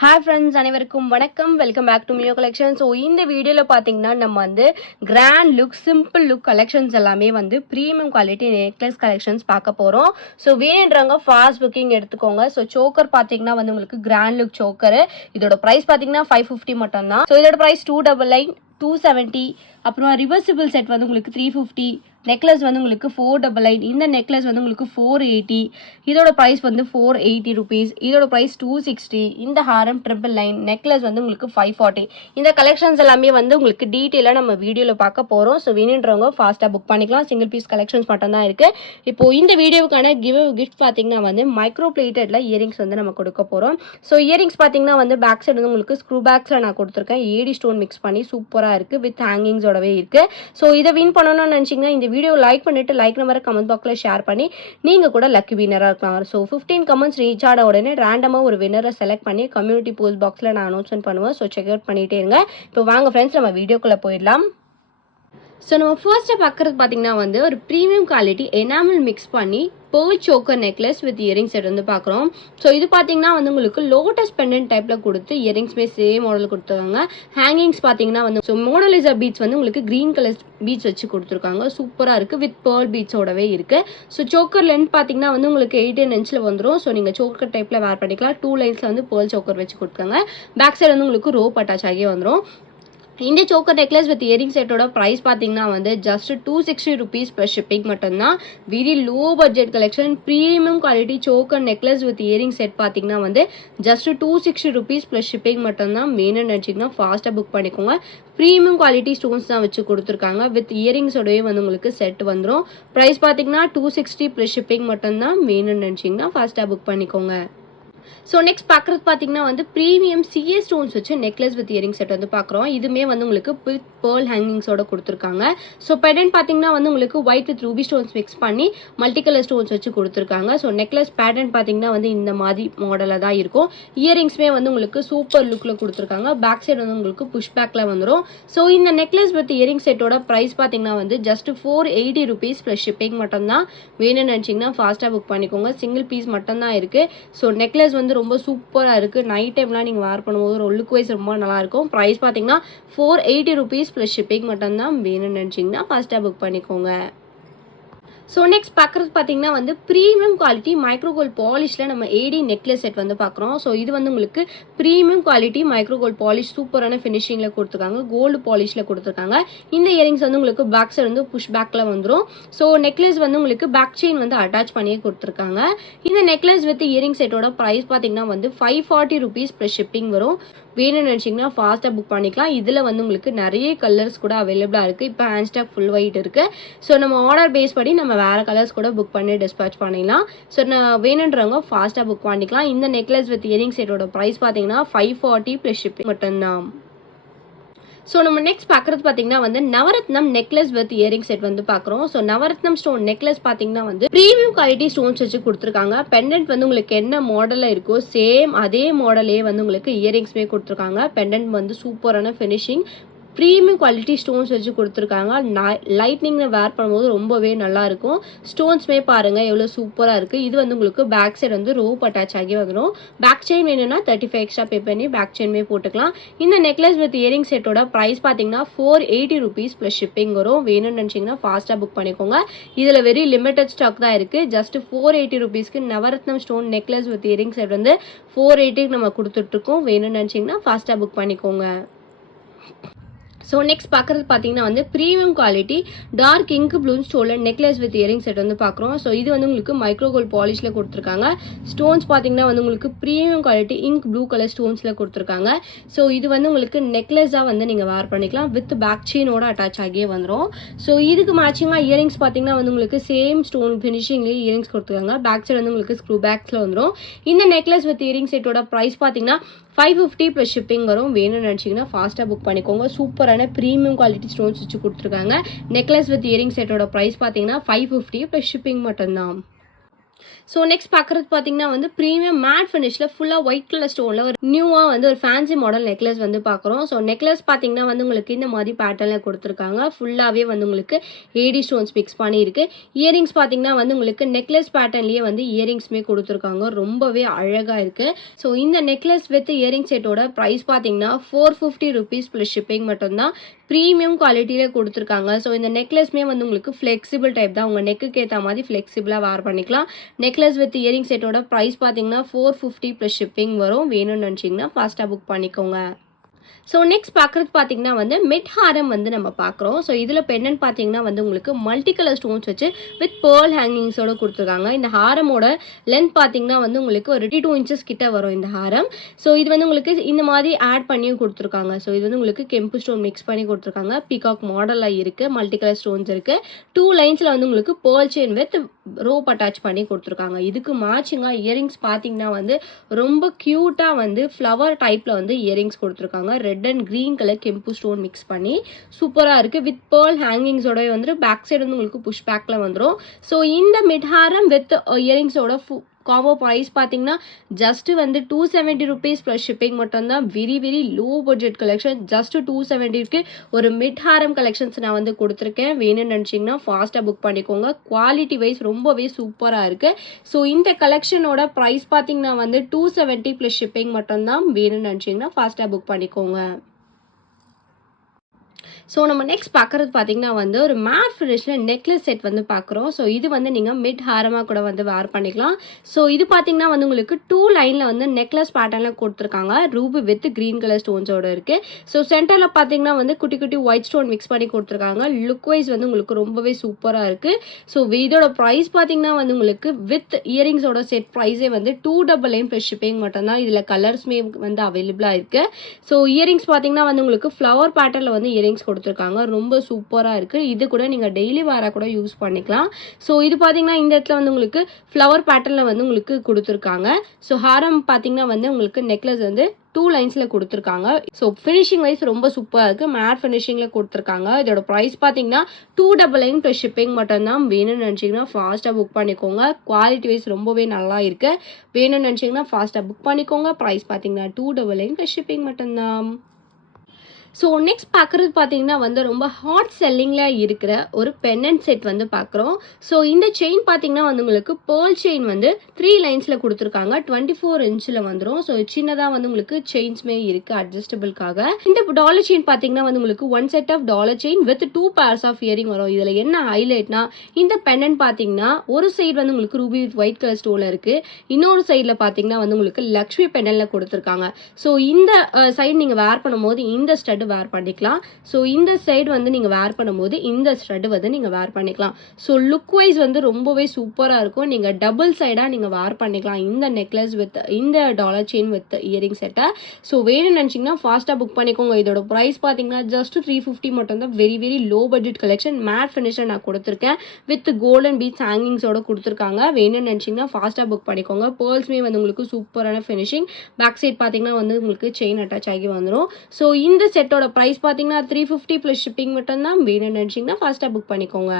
Hi friends, அனைவருக்கும் வணக்கம். Welcome back to Meo collection. So இந்த வீடியோவில் பார்த்தீங்கன்னா நம்ம வந்து grand look simple look collections எல்லாமே வந்து ப்ரீமியம் குவாலிட்டி நெக்லஸ் கலெக்ஷன்ஸ் பார்க்க போகிறோம். ஸோ வேணுன்றவங்க ஃபாஸ்ட் புக்கிங் எடுத்துக்கோங்க. ஸோ சோக்கர் பார்த்தீங்கன்னா வந்து உங்களுக்கு கிராண்ட் லுக் சோக்கரு, இதோட ப்ரைஸ் பார்த்தீங்கன்னா 550 மட்டும் தான். ஸோ இதோட ப்ரைஸ் 299, 270. அப்புறம் ரிவர்சிபிள் செட் வந்து உங்களுக்கு 350. நெக்லஸ் வந்து உங்களுக்கு 499. இந்த நெக்லஸ் வந்து உங்களுக்கு 480. இதோட ப்ரைஸ் வந்து 480 ருபீஸ். இதோட ப்ரைஸ் 260. இந்த ஹாரம் 999. நெக்லஸ் வந்து உங்களுக்கு 540. இந்த கலெக்ஷன்ஸ் எல்லாமே வந்து உங்களுக்கு டீட்டெயிலாக நம்ம வீடியோவில் பார்க்க போகிறோம். ஸோ வேணுன்றவங்க ஃபாஸ்ட்டாக புக் பண்ணிக்கலாம். சிங்கிள் பீஸ் கலெக்ஷன்ஸ் மட்டும் தான் இருக்குது. இப்போது இந்த வீடியோவுக்கான கிஃப்ட் பார்த்தீங்கன்னா வந்து மைக்ரோ பிளேட்டடில் இயரிங்ஸ் வந்து நம்ம கொடுக்க போகிறோம். ஸோ இயரிங்ஸ் பார்த்தீங்கன்னா வந்து பேக் சைடு வந்து உங்களுக்கு ஸ்க்ரூ பேக்ஸில் நான் கொடுத்துருக்கேன். ஏடி ஸ்டோன் மிக்ஸ் பண்ணி சூப்பராக இருக்குது, வித் ஹேங்கிங்ஸோடவே இருக்குது. ஸோ இதை வின் பண்ணணும்னு நினச்சிங்கன்னா இந்த வீடியோ லைக் பண்ணிட்டு லைக் நம்பரை கமெண்ட் பாக்ஸில் ஷேர் பண்ணி நீங்கள் கூட லக்கி வின்னராக இருக்கலாம். ஸோ 15 கமெண்ட்ஸ் ரீச் ஆன உடனே ரேண்டமாக ஒரு வின்னரை செலக்ட் பண்ணி கம்யூனிட்டி போஸ்ட் பாக்ஸில் நான் அனௌன்ஸ்மெண்ட் பண்ணுவேன். ஸோ செக் அவுட் பண்ணிகிட்டே இருங்க. இப்போ வாங்க ஃப்ரெண்ட்ஸ், நம்ம வீடியோக்குள்ளே போயிடலாம். ஸோ நம்ம ஃபர்ஸ்ட்டாக பார்க்குறது பார்த்தீங்கன்னா வந்து ஒரு ப்ரீமியம் குவாலிட்டி எனாமல் மிக்ஸ் பண்ணி pearl choker necklace with earring set வந்து பார்க்குறோம். ஸோ இது பார்த்தீங்கன்னா வந்து உங்களுக்கு லோட்டஸ் பெண்டன்ட் டைப்பில் கொடுத்து இயரிங்ஸ்மே சேம் மாடல் கொடுத்துருக்காங்க. ஹேங்கிங்ஸ் பார்த்தீங்கன்னா வந்து ஸோ மோனலிசா பீட்ஸ் வந்து உங்களுக்கு க்ரீன் கலர் பீட்ஸ் வச்சு கொடுத்துருக்காங்க. சூப்பராக இருக்குது, வித் பேர்ல் பீட்ஸோடவே இருக்குது. ஸோ சோக்கர் லென்த் பார்த்தீங்கன்னா வந்து உங்களுக்கு 18 இன்ச்சில் வந்துடும். ஸோ நீங்கள் சோக்கர் டைப்பில் வேர் பண்ணிக்கலாம். 2 லைன்ஸில் வந்து பேர்ல் சோக்கர் வச்சு கொடுத்துருக்காங்க. பேக் சைடு வந்து உங்களுக்கு ரோப் அட்டாச் ஆகியே வந்துடும். இந்த சோக்கர் நெக்லஸ் வித் இயரிங் செட்டோட ப்ரைஸ் பார்த்தீங்கன்னா வந்து ஜஸ்ட் 260 ருபீஸ் ப்ளஸ் ஷிப்பிங் மட்டும்தான். Very low budget collection. Premium quality choker necklace with earring set பார்த்தீங்கன்னா வந்து ஜஸ்ட் 260 ருபீஸ் ப்ளஸ் ஷிப்பிங் மட்டும்தான். வேணும்னு நினச்சிங்கன்னா ஃபாஸ்ட்டாக புக் பண்ணிக்கோங்க. ப்ரீமியம் குவாலிட்டி ஸ்டோன்ஸ் தான் வச்சு கொடுத்துருக்காங்க. வித் இயரிங்ஸோடவே வந்து உங்களுக்கு செட் வந்துடும். ப்ரைஸ் பார்த்தீங்கன்னா 260 ப்ளஸ் ஷிப்பிங் மட்டும்தான். வேணும்னு நினச்சிங்கன்னா ஃபாஸ்ட்டாக புக் பண்ணிக்கோங்க. ஸோ நெக்ஸ்ட் பார்க்குறது பார்த்தீங்கன்னா வந்து ப்ரீமியம் சிஏ ஸ்டோன்ஸ் வச்சு நெக்லஸ் வித் இயரிங் செட் வந்து பார்க்குறோம். இதுவுமே வந்து உங்களுக்கு வித் பேர்ல் ஹேங்கிங்ஸோட கொடுத்துருக்காங்க. ஸோ பெண்டன்ட் பார்த்தீங்கன்னா வந்து உங்களுக்கு white with Ruby stones mix பண்ணி மல்டி கலர் ஸ்டோன்ஸ் வச்சு கொடுத்துருக்காங்க. ஸோ நெக்லஸ் பேட்டர்ன் பார்த்தீங்கன்னா வந்து இந்த மாதிரி மாடலில் தான் இருக்கும். இயரிங்ஸ்மே வந்து உங்களுக்கு சூப்பர் லுக்கில் கொடுத்துருக்காங்க. பேக் சைடு வந்து உங்களுக்கு புஷ் பேக்கில் வந்துடும். ஸோ இந்த நெக்லஸ் வித் இயரிங் செட்டோட ப்ரைஸ் பார்த்தீங்கன்னா வந்து ஜஸ்ட் 480 ருபீஸ் ப்ளஸ் ஷிப்பிங் மட்டும்தான். வேணும்னு நினச்சிங்கன்னா ஃபாஸ்ட்டாக புக் பண்ணிக்கோங்க. சிங்கிள் பீஸ் மட்டும்தான் இருக்குது. ஸோ நெக்லஸ் வந்து ரொம்ப சூப்பராக இருக்குது. நைட் டைம்லாம் நீங்கள் வேர் பண்ணும்போது ஒரு லுக் வைஸ் ரொம்ப நல்லாயிருக்கும். ப்ரைஸ் பார்த்தீங்கன்னா 480 ருபீஸ் ப்ளஸ் ஷிப்பிங் மட்டும்தான். வேணும்னு நினச்சிங்கன்னா ஃபாஸ்ட்டாக புக் பண்ணிக்கோங்க. ஸோ நெக்ஸ்ட் பார்க்குறது பார்த்தீங்கன்னா வந்து ப்ரீமியம் குவாலிட்டி மைக்ரோகோல்ட் பாலிஷில் நம்ம ஏடி நெக்லஸ் செட் வந்து பார்க்குறோம். ஸோ இது வந்து உங்களுக்கு ப்ரீமியம் குவாலிட்டி மைக்ரோகோல்ட் பாலிஷ் சூப்பரான ஃபினிஷிங்கில் கொடுத்துருக்காங்க. கோல்டு பாலிஷில் கொடுத்துருக்காங்க. இந்த இயரிங்ஸ் வந்து உங்களுக்கு பேக் சைடு வந்து புஷ் பேக்கில் வந்துடும். ஸோ நெக்லஸ் வந்து உங்களுக்கு பேக் செயின் வந்து அட்டாச் பண்ணியே கொடுத்துருக்காங்க. இந்த நெக்லஸ் வித் இயரிங் செட்டோட ப்ரைஸ் பார்த்தீங்கன்னா வந்து 540 ருபீஸ் ப்ளஸ் ஷிப்பிங் வரும். வேணும்னு நினச்சிங்கன்னா ஃபாஸ்ட்டாக புக் பண்ணிக்கலாம். இதில் வந்து உங்களுக்கு நிறைய கலர்ஸ் கூட அவைலபிளாக இருக்குது. இப்போ ஹேண்ட் ஸ்டாக் ஃபுல் ஒயிட் இருக்குது. ஸோ நம்ம ஆர்டர் பேஸ் பண்ணி நம்ம வேறு கலர்ஸ் கூட புக் பண்ணி டிஸ்பேச் பண்ணிடலாம். ஸோ நான் வேணுன்றவங்க ஃபாஸ்ட்டாக புக் பண்ணிக்கலாம். இந்த நெக்லஸ் வித் இயரிங் செட்டோட ப்ரைஸ் பார்த்தீங்கன்னா 540 ப்ளஸ் ஷிப்பிங் மட்டும்தான். ஸோ நம்ம நெக்ஸ்ட் பார்க்குறது பார்த்தீங்கன்னா வந்து நவரத்னம் நெக்லஸ் வித் இயரிங் செட் வந்து பார்க்குறோம். ஸோ நவரத்னம் ஸ்டோன் நெக்லஸ் பார்த்தீங்கன்னா வந்து ப்ரீமியம் குவாலிட்டி ஸ்டோன்ஸ் வச்சு கொடுத்துருக்காங்க. பெண்டன்ட் வந்து உங்களுக்கு என்ன மாடலில் இருக்கோ சேம் அதே மாடலே வந்து உங்களுக்கு இயரிங்ஸ்மே கொடுத்துருக்காங்க. பெண்டன்ட் வந்து சூப்பரான ஃபினிஷிங், ப்ரீமியம் குவாலிட்டி ஸ்டோன்ஸ் வச்சு கொடுத்துருக்காங்க. லைட்னிங்கில் வேர் பண்ணும்போது ரொம்பவே நல்லாயிருக்கும். ஸ்டோன்ஸ்மே பாருங்கள் எவ்வளோ சூப்பராக இருக்குது. இது வந்து உங்களுக்கு பேக் சைடு வந்து ரோப் அட்டாச் ஆகி வந்துடும். பேக் செயின் வேணும்னா 35 எக்ஸ்ட்ரா பே பண்ணி பேக் செயின்மே போட்டுக்கலாம். இந்த நெக்லஸ் வித் இயரிங் செட்டோட ப்ரைஸ் பார்த்தீங்கன்னா 480 ருபீஸ் ப்ளஸ் ஷிப்பிங் வரும். வேணும்னு நினச்சிங்கன்னா ஃபாஸ்ட்டாக புக் பண்ணிக்கோங்க. இதில் வெரி லிமிட்டட் ஸ்டாக் தான் இருக்குது. ஜஸ்ட் 480 ருபீஸ்க்கு நவரத்னம் stone necklace with earring set வந்து 480 நம்ம கொடுத்துட்ருக்கோம். வேணும்னு நினச்சிங்கன்னா ஃபாஸ்ட்டாக புக் பண்ணிக்கோங்க. ஸோ நெக்ஸ்ட் பார்க்குறது பார்த்தீங்கன்னா வந்து premium quality dark ink blue ஸ்டோனில் நெக்லஸ் வித் இயரிங் செட் வந்து பார்க்குறோம். ஸோ இது வந்து உங்களுக்கு மைக்ரோகோல்ட் பாலிஷில் கொடுத்துருக்காங்க. ஸ்டோன்ஸ் பார்த்தீங்கன்னா வந்து உங்களுக்கு premium quality ink blue colour ஸ்டோன்ஸில் கொடுத்துருக்காங்க. ஸோ இது வந்து உங்களுக்கு நெக்லஸாக வந்து நீங்கள் வேர் பண்ணிக்கலாம். வித் பேக் செயினோட அட்டாச் ஆகியே வந்துடும். ஸோ இதுக்கு மேட்சிங்காக இயரிங்ஸ் பார்த்தீங்கன்னா வந்து உங்களுக்கு சேம் ஸ்டோன் ஃபினிஷிங்லேயே இயரிங்ஸ் கொடுத்துருக்காங்க. பேக் சைடு வந்து உங்களுக்கு ஸ்க்ரூ பேக்ஸில் வந்துடும். இந்த நெக்லஸ் வித் இயரிங் செட்டோட ப்ரைஸ் பார்த்தீங்கன்னா 550 ப்ளஸ் ஷிப்பிங் வரும். வேணும்னு நினச்சிங்கன்னா ஃபாஸ்ட்டாக புக் பண்ணிக்கோங்க. சூப்பரான ப்ரீமியம் குவாலிட்டி ஸ்டோன்ஸ் வச்சு கொடுத்துருக்காங்க. நெக்லஸ் வித் இயரிங் செட்டோட ப்ரைஸ் பார்த்தீங்கன்னா 550 ப்ளஸ் ஷிப்பிங் மட்டும்தான். ஸோ நெக்ஸ்ட் பார்க்குறது பார்த்தீங்கன்னா வந்து ப்ரீமியம் மேட் ஃபினிஷில் ஃபுல்லாக ஒயிட் கலர் ஸ்டோனில் ஒரு நியூவாக வந்து ஒரு ஃபேன்சி மாடல் நெக்லஸ் வந்து பார்க்குறோம். ஸோ நெக்லஸ் பார்த்தீங்கன்னா வந்து உங்களுக்கு இந்த மாதிரி பேட்டர்னில் கொடுத்துருக்காங்க. ஃபுல்லாகவே வந்து உங்களுக்கு ஏடி ஸ்டோன்ஸ் மிக்ஸ் பண்ணியிருக்கு. இயரிங்ஸ் பார்த்தீங்கன்னா வந்து உங்களுக்கு நெக்லஸ் பேட்டர்ன்லேயே வந்து இயரிங்ஸுமே கொடுத்துருக்காங்க. ரொம்பவே அழகாக இருக்குது. ஸோ இந்த நெக்லஸ் வித் இயரிங் செட்டோட ப்ரைஸ் பார்த்தீங்கன்னா 450 rupees ப்ளஸ் ஷிப்பிங் மட்டும்தான். ப்ரீமியம் குவாலிட்டியில் கொடுத்துருக்காங்க. ஸோ இந்த நெக்லஸ்மே வந்து உங்களுக்கு ஃப்ளெக்சிபிள் டைப் தான். உங்கள் நெக்குக்கு ஏற்ற மாதிரி ஃப்ளெக்சிபிளாக வேர் பண்ணிக்கலாம். நெக்லஸ் வித் இயரிங் செட்டோட ப்ரைஸ் பார்த்தீங்கன்னா 450 ப்ளஸ் ஷிப்பிங் வரும். வேணும்னு நினச்சிங்கன்னா ஃபாஸ்ட்டாக புக் பண்ணிக்கோங்க. ஸோ நெக்ஸ்ட் பார்க்குறது பார்த்தீங்கன்னா வந்து மிட் ஹாரம் வந்து நம்ம பார்க்குறோம். ஸோ இதில் பெண்ணன் பார்த்தீங்கன்னா வந்து உங்களுக்கு மல்டி கலர் ஸ்டோன்ஸ் வச்சு வித் பேர்ல் ஹேங்கிங்ஸோட கொடுத்துருக்காங்க. இந்த ஹாரமோட லென்த் பார்த்தீங்கன்னா வந்து உங்களுக்கு ஒரு 32 inches கிட்ட வரும் இந்த ஹாரம். ஸோ இது வந்து உங்களுக்கு இந்த மாதிரி ஆட் பண்ணியும் கொடுத்துருக்காங்க. ஸோ இது வந்து உங்களுக்கு கெம்பு ஸ்டோன் மிக்ஸ் பண்ணி கொடுத்துருக்காங்க. பீகாக் மாடலாக இருக்குது. மல்டி கலர் ஸ்டோன்ஸ் இருக்குது. 2 லைன்ஸில் வந்து உங்களுக்கு pearl chain with rope attach பண்ணி கொடுத்துருக்காங்க. இதுக்கு மேட்சிங்காக இயரிங்ஸ் பார்த்தீங்கன்னா வந்து ரொம்ப க்யூட்டாக வந்து ஃப்ளவர் டைப்பில் வந்து இயரிங்ஸ் கொடுத்துருக்காங்க. ரெட் அண்ட் கிரீன் கலர் கெம்பு ஸ்டோன் மிக்ஸ் பண்ணி சூப்பராக இருக்குது. வித் பேர்ல் ஹேங்கிங்ஸோட வந்துட்டு பேக் சைடு வந்து உங்களுக்கு புஷ் பேக்கில் வந்துடும். ஸோ இந்த மிட் ஹாரம் வித் இயரிங்ஸோட காம்போ ப்ரைஸ் பார்த்தீங்கன்னா ஜஸ்ட் வந்து 270 rupees ப்ளஸ் ஷிப்பிங் மட்டும்தான். Very very low budget collection. Just 270க்கு ஒரு மிட் ஹாரம் கலெக்ஷன்ஸ் நான் வந்து கொடுத்துருக்கேன். வேணும்னு நினச்சிங்கன்னா ஃபாஸ்ட்டாக புக் பண்ணிக்கோங்க. குவாலிட்டி வைஸ் ரொம்பவே சூப்பராக இருக்குது. ஸோ இந்த கலெக்ஷனோட ப்ரைஸ் பார்த்தீங்கன்னா வந்து 270 ப்ளஸ் ஷிப்பிங் மட்டும்தான். வேணும்னு நினச்சிங்கன்னா ஃபாஸ்ட்டாக புக் பண்ணிக்கோங்க. ஸோ நம்ம நெக்ஸ்ட் பார்க்குறது பார்த்தீங்கன்னா வந்து ஒரு மேட் ஃபினிஷில் நெக்லஸ் செட் வந்து பார்க்குறோம். ஸோ இது வந்து நீங்கள் மிட் ஹாரமாக கூட வந்து வேர் பண்ணிக்கலாம். ஸோ இது பார்த்தீங்கன்னா வந்து உங்களுக்கு 2 லைனில் வந்து நெக்லஸ் பேட்டர்னில் கொடுத்துருக்காங்க. ரூபி வித் க்ரீன் கலர் ஸ்டோன்ஸோடு இருக்குது. ஸோ சென்டரில் பார்த்தீங்கன்னா வந்து குட்டி குட்டி ஒயிட் ஸ்டோன் மிக்ஸ் பண்ணி கொடுத்துருக்காங்க. லுக் வைஸ் வந்து உங்களுக்கு ரொம்பவே சூப்பராக இருக்குது. ஸோ இதோட ப்ரைஸ் பார்த்தீங்கன்னா வந்து உங்களுக்கு வித் இயரிங்ஸோட செட் ப்ரைஸே வந்து 299 ப்ளஸ் ஷிப்பிங் மட்டும்தான். இதில் கலர்ஸ்மே வந்து அவைலபிளாக இருக்குது. ஸோ இயரிங்ஸ் பார்த்தீங்கன்னா வந்து உங்களுக்கு ஃப்ளவர் பேட்டர்னில் வந்து இயரிங்ஸ் கொடுத்துருக்காங்க. ரொம்ப சூப்பராக இருக்குது. இது கூட நீங்கள் டெய்லி வேராக கூட யூஸ் பண்ணிக்கலாம். ஸோ இது பார்த்தீங்கன்னா இந்த இடத்துல வந்து உங்களுக்கு ஃப்ளவர் பேட்டர்னில் வந்து உங்களுக்கு கொடுத்துருக்காங்க. ஸோ ஹாரம் பார்த்தீங்கன்னா வந்து உங்களுக்கு நெக்லஸ் வந்து 2 லைன்ஸில் கொடுத்துருக்காங்க. ஸோ ஃபினிஷிங் வைஸ் ரொம்ப சூப்பராக இருக்குது. மேட் ஃபினிஷிங்கில் கொடுத்துருக்காங்க. இதோட ப்ரைஸ் பார்த்தீங்கன்னா 299 ப்ளஸ் ஷிப்பிங் மட்டும்தான். வேணும்னு நினச்சிங்கன்னா ஃபாஸ்ட்டாக புக் பண்ணிக்கோங்க. குவாலிட்டி வைஸ் ரொம்பவே நல்லா இருக்குது. வேணும்னு நினச்சிங்கன்னா ஃபாஸ்ட்டாக புக் பண்ணிக்கோங்க. ப்ரைஸ் பார்த்தீங்கன்னா 299 ப்ளஸ் ஷிப்பிங் மட்டும்தான். ஸோ நெக்ஸ்ட் பார்க்குறது பார்த்தீங்கன்னா வந்து ரொம்ப ஹாட் செல்லிங்கில் இருக்கிற ஒரு பென்னன்ட் செட் வந்து பார்க்குறோம். ஸோ இந்த செயின் பார்த்தீங்கன்னா வந்து உங்களுக்கு பேர்ல் செயின் வந்து 3 லைன்ஸில் கொடுத்துருக்காங்க. 24 inchல வந்துடும். ஸோ சின்னதாக வந்து உங்களுக்கு செயின்ஸ்மே இருக்குது அட்ஜஸ்டபிள்காக. இந்த டாலர் செயின் பார்த்தீங்கன்னா வந்து உங்களுக்கு 1 set of dollar chain with 2 pairs of earring வரும். இதில் என்ன ஹைலைட்னா இந்த பென்னன்ட் பார்த்தீங்கன்னா ஒரு சைடு வந்து உங்களுக்கு ரூபி வித் ஒயிட் கலர் ஸ்டோனில் இருக்குது. இன்னொரு சைடில் பார்த்தீங்கன்னா வந்து உங்களுக்கு லக்ஷ்மி பென்னனில் கொடுத்துருக்காங்க. ஸோ இந்த சைடு நீங்கள் வேர் பண்ணும்போது இந்த ஸ்டட் வேர் பண்ணிக்கலாம். ஸோ இந்த சைடு வந்து நீங்கள் வேர் பண்ணும்போது இந்த ஸ்டட் வந்து நீங்கள் வேர் பண்ணிக்கலாம். ஸோ லுக் வைஸ் வந்து ரொம்பவே சூப்பராக இருக்கும். நீங்கள் டபுள் சைடாக நீங்கள் வேர் பண்ணிக்கலாம் இந்த நெக்லஸ் வித் இந்த டாலர் செயின் வித் இயரிங் செட்டை. ஸோ வேணும்னு நினச்சிங்கன்னா ஃபாஸ்ட்டாக புக் பண்ணிக்கோங்க. இதோட ப்ரைஸ் பார்த்தீங்கன்னா ஜஸ்ட் 350 மட்டும் தான். Very very low budget collection. Matte ஃபினிஷர் நான் கொடுத்துருக்கேன். வித் கோல்டன் பீட்ஸ் ஹேங்கிங்ஸோட கொடுத்துருக்காங்க. வேணும்னு நினச்சிங்கன்னா ஃபாஸ்ட்டாக புக் பண்ணிக்கோங்க. பேர்ல்ஸ்மே வந்து உங்களுக்கு சூப்பரான ஃபினிஷிங். பேக் சைட் பார்த்தீங்கன்னா வந்து உங்களுக்கு செயின் அட்டாச் ஆகி வந்துடும். ஸோ இந்த செட்டோட பிரைஸ் பார்த்தீங்கன்னா 350 ப்ளஸ் ஷிப்பிங் மட்டும்தான். வேணும்னு நினச்சிங்கன்னா ஃபாஸ்ட்டாக புக் பண்ணிக்கோங்க.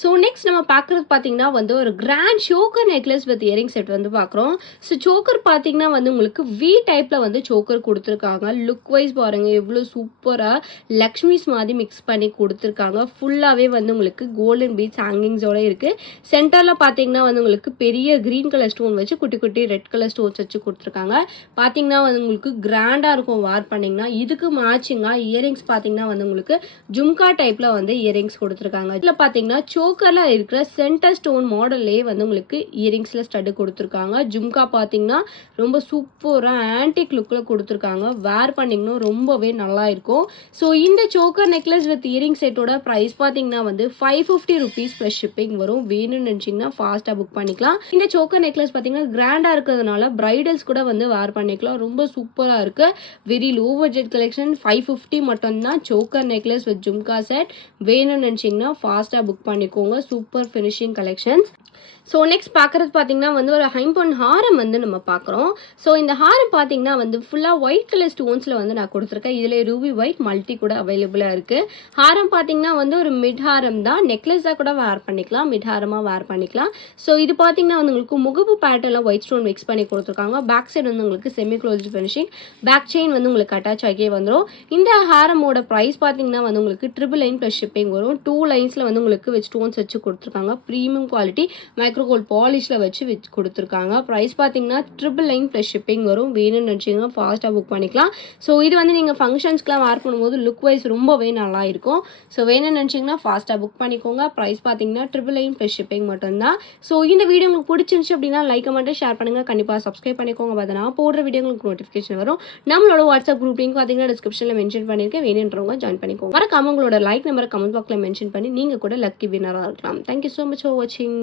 ஸோ நெக்ஸ்ட் நம்ம பார்க்குறது பார்த்தீங்கன்னா வந்து ஒரு grand choker necklace with earring set வந்து பார்க்குறோம். ஸோ சோக்கர் பார்த்தீங்கன்னா வந்து உங்களுக்கு வி டைப்பில் வந்து சோக்கர் கொடுத்துருக்காங்க. லுக் வைஸ் பாருங்கள் எவ்வளோ சூப்பராக லக்ஷ்மிஸ் மாதிரி மிக்ஸ் பண்ணி கொடுத்துருக்காங்க. ஃபுல்லாகவே வந்து உங்களுக்கு கோல்டன் பீட்ஸ் ஹேங்கிங்ஸோடு இருக்குது. சென்டரில் பார்த்தீங்கன்னா வந்து உங்களுக்கு பெரிய க்ரீன் கலர் ஸ்டோன் வச்சு குட்டி குட்டி ரெட் கலர் ஸ்டோன்ஸ் வச்சு கொடுத்துருக்காங்க. பார்த்தீங்கன்னா வந்து உங்களுக்கு கிராண்டாக இருக்கும் வேர் பண்ணிங்கன்னா. இதுக்கு மேட்சிங்காக இயரிங்ஸ் பார்த்தீங்கன்னா வந்து உங்களுக்கு ஜும்கா டைப்பில் வந்து இயரிங்ஸ் கொடுத்துருக்காங்க. இதில் பார்த்தீங்கன்னா சோக்கர்ல இருக்கிற சென்டர் ஸ்டோன் மாடல்லே வந்து உங்களுக்கு இயரிங்ஸ்ல ஸ்டட் கொடுத்துருக்காங்க. ஜும்கா பார்த்தீங்கன்னா ரொம்ப சூப்பராக ஆன்டிக் லுக்கில் கொடுத்துருக்காங்க. வேர் பண்ணிங்கன்னா ரொம்பவே நல்லா இருக்கும். ஸோ இந்த சோக்கர் நெக்லஸ் வித் இயரிங் செட்டோட ப்ரைஸ் பார்த்தீங்கன்னா வந்து 550 rupees ப்ளஸ் ஷிப்பிங் வரும். வேணும்னு நினச்சிங்கன்னா ஃபாஸ்ட்டாக புக் பண்ணிக்கலாம். இந்த சோக்கர் நெக்லஸ் பார்த்தீங்கன்னா கிராண்டாக இருக்கிறதுனால பிரைடல்ஸ் கூட வந்து வேர் பண்ணிக்கலாம். ரொம்ப சூப்பராக இருக்குது. Very low budget collection. 550 மட்டும்தான் choker necklace with jhumka set. வேணும்னு நினச்சிங்கன்னா ஃபாஸ்ட்டாக புக் பண்ணி பண்ணிக்கோங்க. Super finishing collections. So next பார்க்குறது பார்த்தீங்கன்னா வந்து ஒரு ஹைம்பொன் ஹாரம் வந்து நம்ம பார்க்குறோம். ஸோ இந்த ஹாரம் பார்த்தீங்கன்னா வந்து ஃபுல்லாக ஒயிட் கலர் ஸ்டோன்ஸில் வந்து நான் கொடுத்துருக்கேன். இதில் ரூபி ஒயிட் மல்டி கூட அவைலபிளாக இருக்குது. ஹாரம் பார்த்தீங்கன்னா வந்து ஒரு மிட் ஹாரம் தான், நெக்லஸாக கூட வேர் பண்ணிக்கலாம், மிட் ஹாரமாக வேர் பண்ணிக்கலாம். ஸோ இது பார்த்தீங்கன்னா வந்து உங்களுக்கு முகப்பு பேட்டர்னில் ஒயிட் ஸ்டோன் மிக்ஸ் பண்ணி கொடுத்துருக்காங்க. பேக் சைடு வந்து உங்களுக்கு semi closed finishing, back chain வந்து உங்களுக்கு அட்டாச் ஆகியே வந்துடும். இந்த ஹாரமோட ப்ரைஸ் பார்த்தீங்கன்னா வந்து உங்களுக்கு 999 ப்ளஸ் ஷிப்பிங் வரும். 2 லைன்ஸில் வந்து உங்களுக்கு ஸ்டோன்ஸ் வச்சு கொடுத்துருக்காங்க. ப்ரீமியம் குவாலிட்டி மைக்ரோகோல்ட் பாலிஷில் வச்சு கொடுத்துருக்காங்க. ப்ரைஸ் பார்த்தீங்கன்னா 999 ப்ளஸ் ஷிப்பிங் வரும். வேணும்னு நினச்சிங்கன்னா ஃபாஸ்ட்டாக புக் பண்ணிக்கலாம். ஸோ இது வந்து நீங்கள் ஃபங்க்ஷன்ஸ்க்குலாம் வேர் பண்ணும்போது லுக் வைஸ் ரொம்பவே நல்லா இருக்கும். ஸோ வேணும்னு நினச்சிங்கன்னா ஃபாஸ்ட்டாக புக் பண்ணிக்கோங்க. ப்ரைஸ் பார்த்தீங்கன்னா 999 ப்ளஸ் ஷிப்பிங் மட்டும்தான். ஸோ இந்த வீடியோ உங்களுக்கு பிடிச்சிருந்துச்சு அப்படின்னா லைக் மட்டும் ஷேர் பண்ணுங்கள். கண்டிப்பாக சப்ஸ்கிரைப் பண்ணிக்கோங்க. பார்த்து நான் போடுற வீடியோ உங்களுக்கு நோட்டிஃபிகேஷன் வரும். நம்மளோட வாட்ஸ்அப் குரூப் லிங்க் பார்த்தீங்கன்னா டிஸ்கிரிப்ஷனில் மென்ஷன் பண்ணியிருக்கேன். வேணுன்றவங்க ஜாயின் பண்ணிக்கோங்க. மறக்காம உங்களோட லைக் நம்பரை கமெண்ட் பாக்ஸில் மென்ஷன் பண்ணி நீங்கள் கூட லக்கி வின்னராக இருக்கலாம். தேங்க்யூ ஸோ மச் ஃபார் வாட்சிங்.